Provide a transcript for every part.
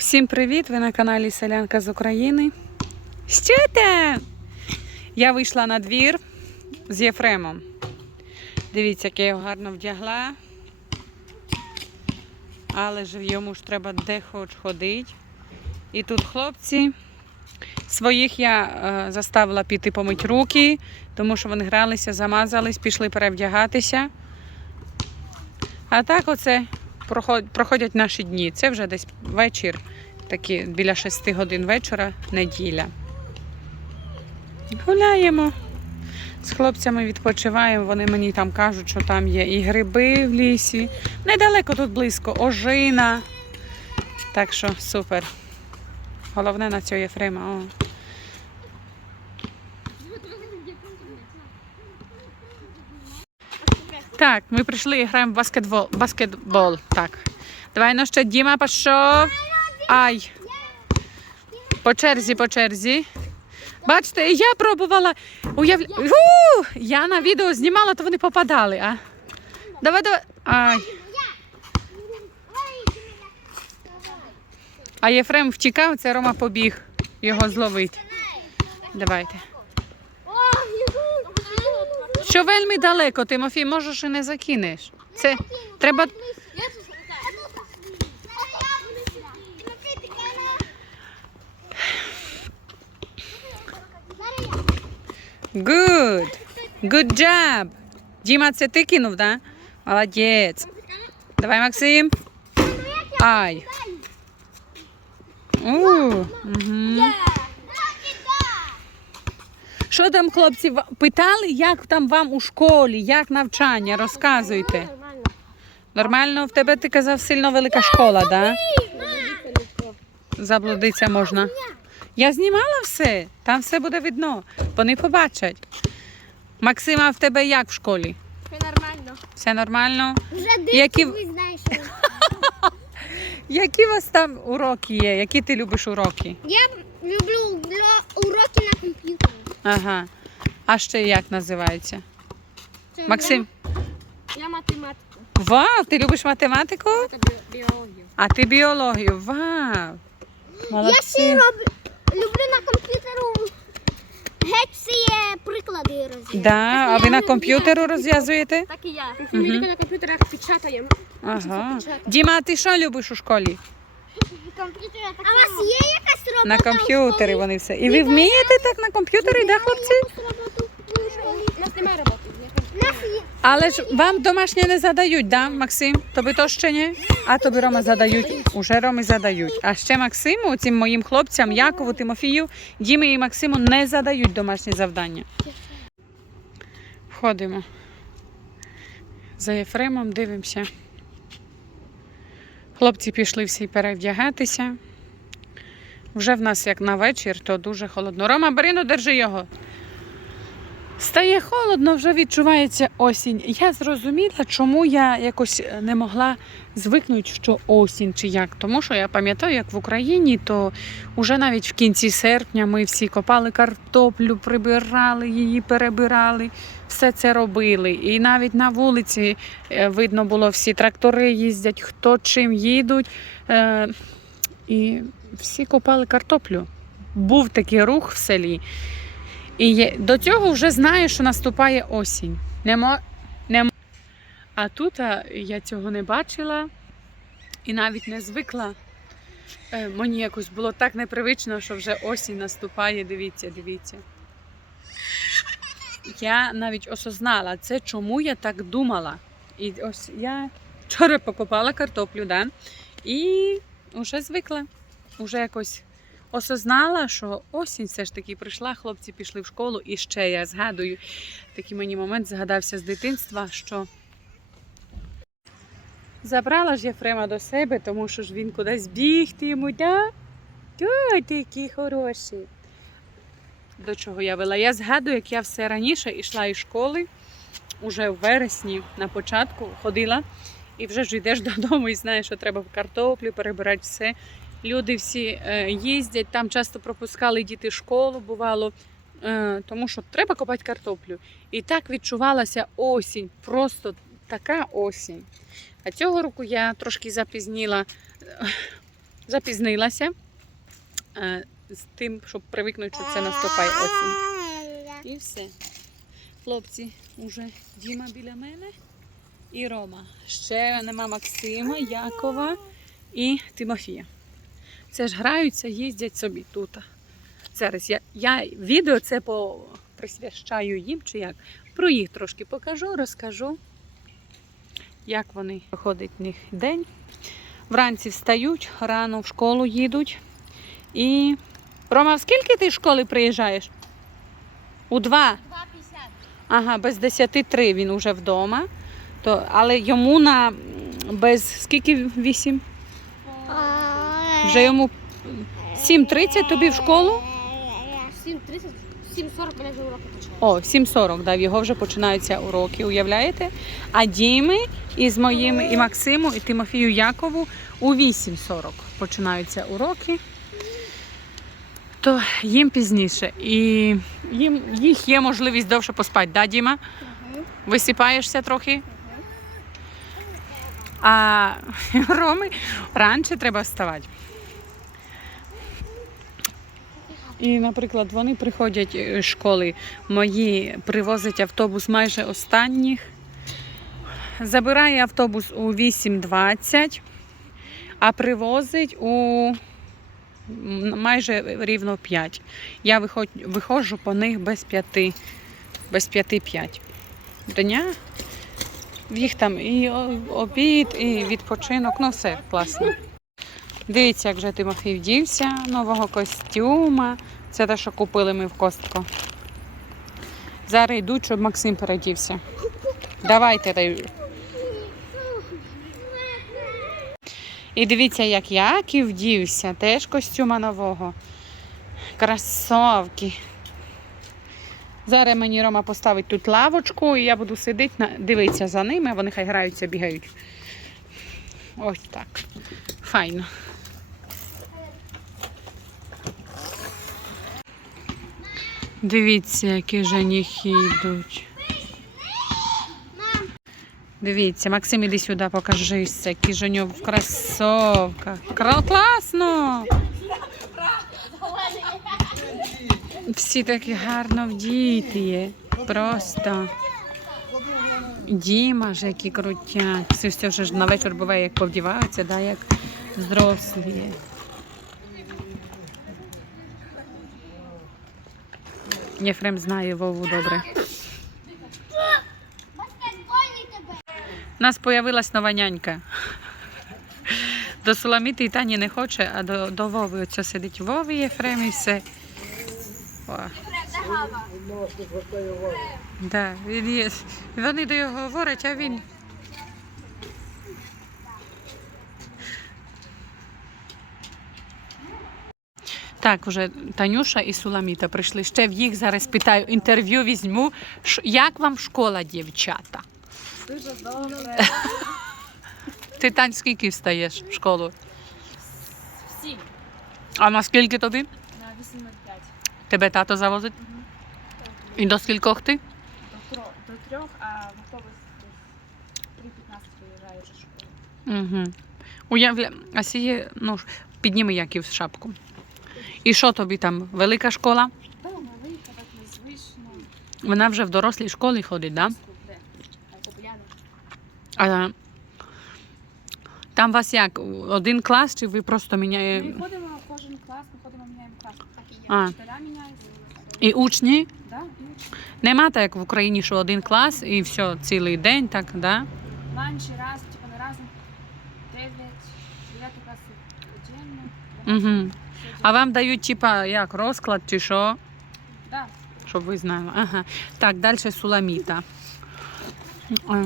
Всім привіт! Ви на каналі Селянка з України. Там? Я вийшла на двір з Єфремом. Дивіться, як я його гарно вдягла. Але ж йому ж треба де хоч ходити. І тут хлопці. Своїх я е, заставила піти помити руки, тому що вони гралися, замазались, пішли перевдягатися. А так оце проходять наші дні. Це вже десь вечір, такі біля 6 годин вечора, неділя. Гуляємо. З хлопцями відпочиваємо. Вони мені там кажуть, що там є і гриби в лісі. Недалеко тут близько, ожина. Так що супер. Головне на цього Єфрема. О. Так, ми прийшли і граємо в баскетбол. баскетбол. Так. Давай ну ще Діма пішов. Ай. По черзі, по черзі. Бачите, я пробувала. Уявля... У, я на відео знімала, то вони попадали. А? Давай, давай. Ай. А Єфрем втікав, це Рома побіг його зловити. Давайте. Що вельми далеко, Тимофій, можеш і не закинеш. Це треба. Good. Good job. Діма, це ти кинув. Да? Молодець. Давай, Максим. Ай. У, угу. Що там, хлопці, питали, як там вам у школі, як навчання? Розказуйте. Нормально, в тебе ти казав сильно велика школа, так? Заблудитися можна. Я знімала все, там все буде видно. Вони побачать. Максима, в тебе як в школі? Все нормально. Все нормально? Вже Які- знаєш. Які у вас там уроки є? Які ти любиш уроки? Я люблю уроки на комп'ютері. Ага. А ще як називається? Це Максим, Я, я математику. вау, ти любиш математику? Це біологію. А ти біологію. Вау. Я ще Молодці. роб... люблю на комп'ютеру геть всі приклади розв'язати. Да, а ви на комп'ютеру розв'язуєте? Так і я. Ми тільки на комп'ютерах печатаємо. Ага. Діма, а ти що любиш у школі? А у вас є якась робота На комп'ютері вони все. І ви вмієте так на комп'ютері, да, хлопці? У нас немає роботи. У нас є. Але ж вам домашнє не задають, да, Максим? Тобі то ще ні? А тобі Рома задають. Уже Роми задають. А ще Максиму, цим моїм хлопцям, Якову, Тимофію, Дімі і Максиму не задають домашні завдання. Входимо. За Єфремом дивимося. Хлопці пішли всі перевдягатися. Вже в нас як на вечір, то дуже холодно. Рома, Барину, держи його. Стає холодно, вже відчувається осінь. Я зрозуміла, чому я якось е, не могла звикнути, що осінь чи як. Тому що я пам'ятаю, як в Україні, то вже навіть в кінці серпня ми всі копали картоплю, прибирали її, перебирали, все це робили. І навіть на вулиці е, видно було, всі трактори їздять, хто чим їдуть. Е, І всі копали картоплю. Був такий рух в селі. І до цього вже знаю, що наступає осінь. Не мо, не мо- А тут а, я цього не бачила і навіть не звикла. Е, мені якось було так непривично, що вже осінь наступає. Дивіться, дивіться. Я навіть осознала це, чому я так думала. І ось я вчора покопала картоплю, да? і вже звикла. Уже якось осознала, що осінь все ж таки прийшла, хлопці пішли в школу, і ще я згадую такий мені момент згадався з дитинства, що забрала ж Єфрема до себе, тому що ж він кудись бігти йому, да? Ой, ти який. До чого я вела? Я згадую, як я все раніше йшла із школи, уже в вересні на початку ходила, і вже ж йдеш додому і знаєш, що треба в картоплю перебирати все. Люди всі е, їздять, там часто пропускали діти школу, бувало, е, тому що треба копати картоплю. І так відчувалася осінь, просто така осінь. А цього року я трошки запізніла запізнилася е, з тим, щоб привикнути, що це наступає осінь. І все. Хлопці, уже Діма біля мене і Рома. Ще нема Максима, Якова і Тимофія. Це ж граються, їздять собі тут. Зараз я, я відео це по, присвящаю їм чи як. Про їх трошки покажу, розкажу, як вони проходить в них день. Вранці встають, рано в школу їдуть. І Рома, в скільки ти з школи приїжджаєш? У два. 2,50. Ага, без 10 три він уже вдома. То, але йому на без скільки вісім? Вже йому 7.30 тобі в школу? 7.30, 7.40 мене вже уроки почали. О, в 7.40, да, в його вже починаються уроки, уявляєте? А Діми із моїм і Максиму, і Тимофію Якову у 8.40 починаються уроки. То їм пізніше. І їм, їх є можливість довше поспати, да, Діма? Висипаєшся трохи? А Роми раніше треба вставати. І, наприклад, вони приходять е, з школи, мої привозять автобус майже останніх. Забирає автобус у 8.20, а привозить у майже рівно 5. Я виходжу по них без 5, без 5-5 дня. В їх там і обід, і відпочинок, ну все класно. Дивіться, як вже Тимофій вдівся, нового костюма. Це те, що купили ми в костку. Зараз йдуть, щоб Максим передівся. Давайте. дай. І дивіться, як Яків вдівся, теж костюма нового. Красовки. Зараз мені Рома поставить тут лавочку, і я буду сидіти, дивитися за ними, вони хай граються, бігають. Ось так. Файно. Дивіться, які женихи йдуть. Дивіться, Максим, іди сюди, покажися, який женьок в кросовках. Класно! Всі такі гарно вдіти є. Просто. Діма ж які крутять. Всі все вже на вечір буває, як повдіваються, да, як зрослі. Єфрем знає Вову добре. У нас появилась нова нянька. До Соломіти і Тані не хоче, а до, до Вови оце сидить Вові Єфрем і все. О. Да, він. Вони до його говорять, а він. Так, вже Танюша і Суламіта прийшли. Ще в їх зараз питаю, інтерв'ю візьму. Ш- Як вам школа, дівчата? Дуже добре. Ти Тань, скільки встаєш в школу? Всі А на скільки тобі? на 8.05. Тебе тато завозить? І до скількох ти? До, тро, до трьох, а в автобус десь 3.15 виїжджає вже з школи. Угу. Уявля... А сіє, ну, ж, підніми Яків шапку. І що тобі там? Велика школа? Та велика, так незвично. Вона вже в дорослій школі ходить, так? Да? А там у вас як? Один клас чи ви просто Ми міняєте? ходимо в кожен клас, ми ходимо, міняємо клас. Так і є. А. Вчителя міняються. І учні? Да, і учні. Нема так, як в Україні, що один клас і все, цілий день, так, да? Ланчі раз, Угу. А вам дають, типа, як розклад чи що? Да. Щоб ви знали. Ага. Так, далі Суламіта. Е,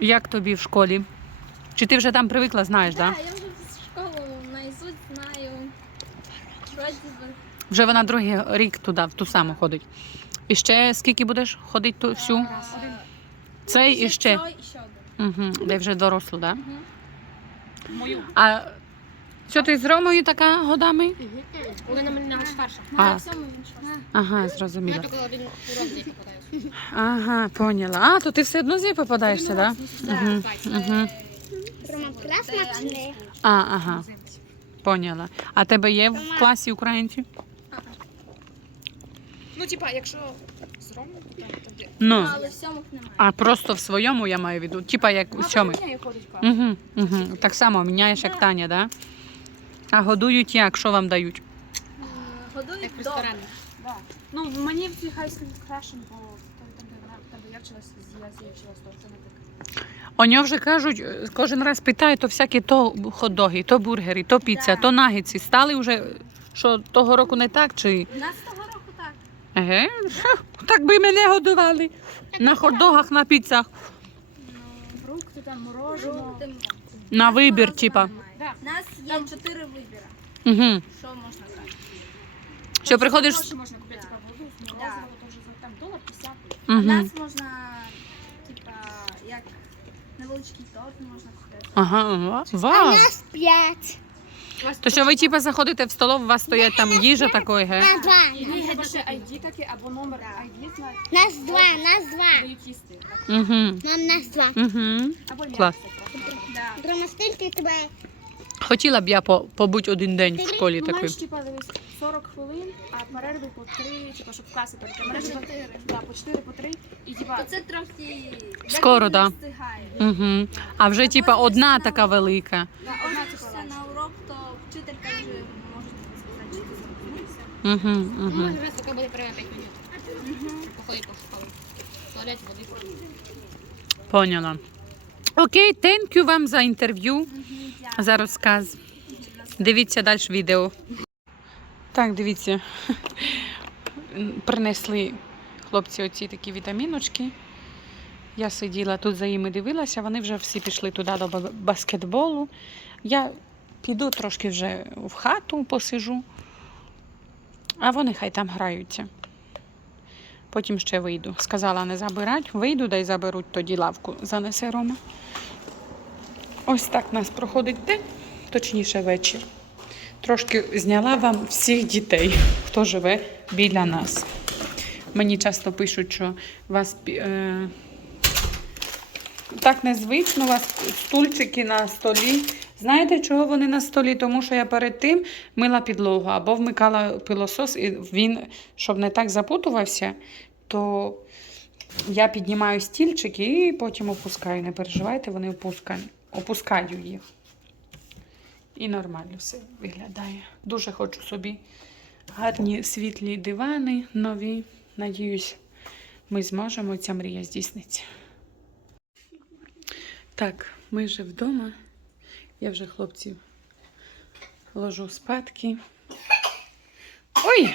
Як тобі в школі? Чи ти вже там привикла, знаєш, так? Да? я вже школу наизусть знаю. Вроді би. Вже вона другий рік туди, в ту саму ходить. І ще скільки будеш ходити ту всю? Е, Цей і ще. Угу. Де вже дорослу, так? Да? Мою. А що ти з Ромою така годами? Вона мене старша. А. Ага, зрозуміла. тільки один урок не попадаю. Ага, поняла. А, то ти все одно з нею попадаєшся, так? Угу. Угу. Рома, прекрасно чи не? А, ага. Поняла. А тебе є в класі українці? Ну, типа, якщо з Ромою, то тоді. Ну. Але в сьомих немає. А просто в своєму я маю в виду. Типа як у. Угу, угу. Так само міняєш як Таня, да? А годують як? Що вам дають? Годують Як в добре. ресторані. Да. Ну, мені в цій хайській краще, бо там, там, де вона, там, де я вчилась, я вчилась, то це не так. Вони вже кажуть, е, кожен раз питають, то всякі то хот-доги, то бургери, то піца, Да. то нагетси. Стали вже, що того року не так, чи. У нас того року так. Еге, Ха, так би мене годували. На хот-догах, на піцах. Ну, Фрукти, там, мороженое. На вибір, типа. Да. У нас є чотири вибіри. Угу. Що можна брати? Що приходиш. Гроші можна купити, типа, воду, морозиво, теж за там долар 50. У нас можна, типа, як невеличкий торт можна купити. Ага, ва- У вау. нас п'ять. То що ви типа заходите в столов, у вас стоять там їжа такої, ге? На два. Ні, або ще ID таке, або номер ID Нас два, нас два. дають їсти. Угу. Мам, нас два. Угу. Або Клас. м'ясо просто. Да. Дромастильки тебе. Хотіла б я по, побути один день в школі Ну, маєш, типа, дивись, 40 хвилин, а перерви по 3, типа, щоб каси перейти. Перерви по 4. Да, по 4, по 3. І, типа, То це трохи Скоро, деколи да. Угу. А вже типа одна така велика. да, одна, типа, на урок, то вчителька вже може сказати, чи ти. Угу, угу. Раз пока буде перерва 5 минут. Походить по школі. Туалет, води. Поняла. Окей, thank you вам за інтерв'ю, Дякую. За розказ. Дивіться далі відео. Так, дивіться. Принесли хлопці оці такі вітаміночки. Я сиділа тут за ними дивилася, вони вже всі пішли туди до баскетболу. Я піду трошки вже в хату посижу, а вони хай там граються. Потім ще вийду. Сказала не забирати, вийду, да й заберуть тоді лавку, занесе Рома. Ось так у нас проходить день, точніше вечір. Трошки зняла вам всіх дітей, хто живе біля нас. Мені часто пишуть, що вас е, так незвично, у вас стульчики на столі. Знаєте, чого вони на столі? Тому що я перед тим мила підлогу або вмикала пилосос, і він, щоб не так запутувався, то я піднімаю стільчики і потім опускаю. Не переживайте, вони опускаю, опускаю їх. І нормально все виглядає. Дуже хочу собі гарні світлі дивани нові. Надіюсь, ми зможемо, ця мрія здійсниться. Так, ми вже вдома. Я вже хлопців ложу спадки. Ой!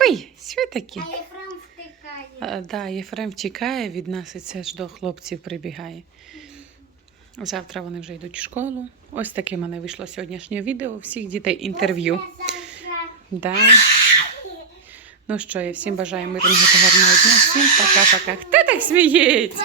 Ой, що таке? А Єфрем втикає. А, да, Єфрем втікає від нас і це ж до хлопців прибігає. Завтра вони вже йдуть в школу. Ось таке в мене вийшло сьогоднішнє відео. Всіх дітей інтерв'ю. Да. Ну що, я всім бажаю мирного та гарного дня. Всім пока-пока. Хто так сміється?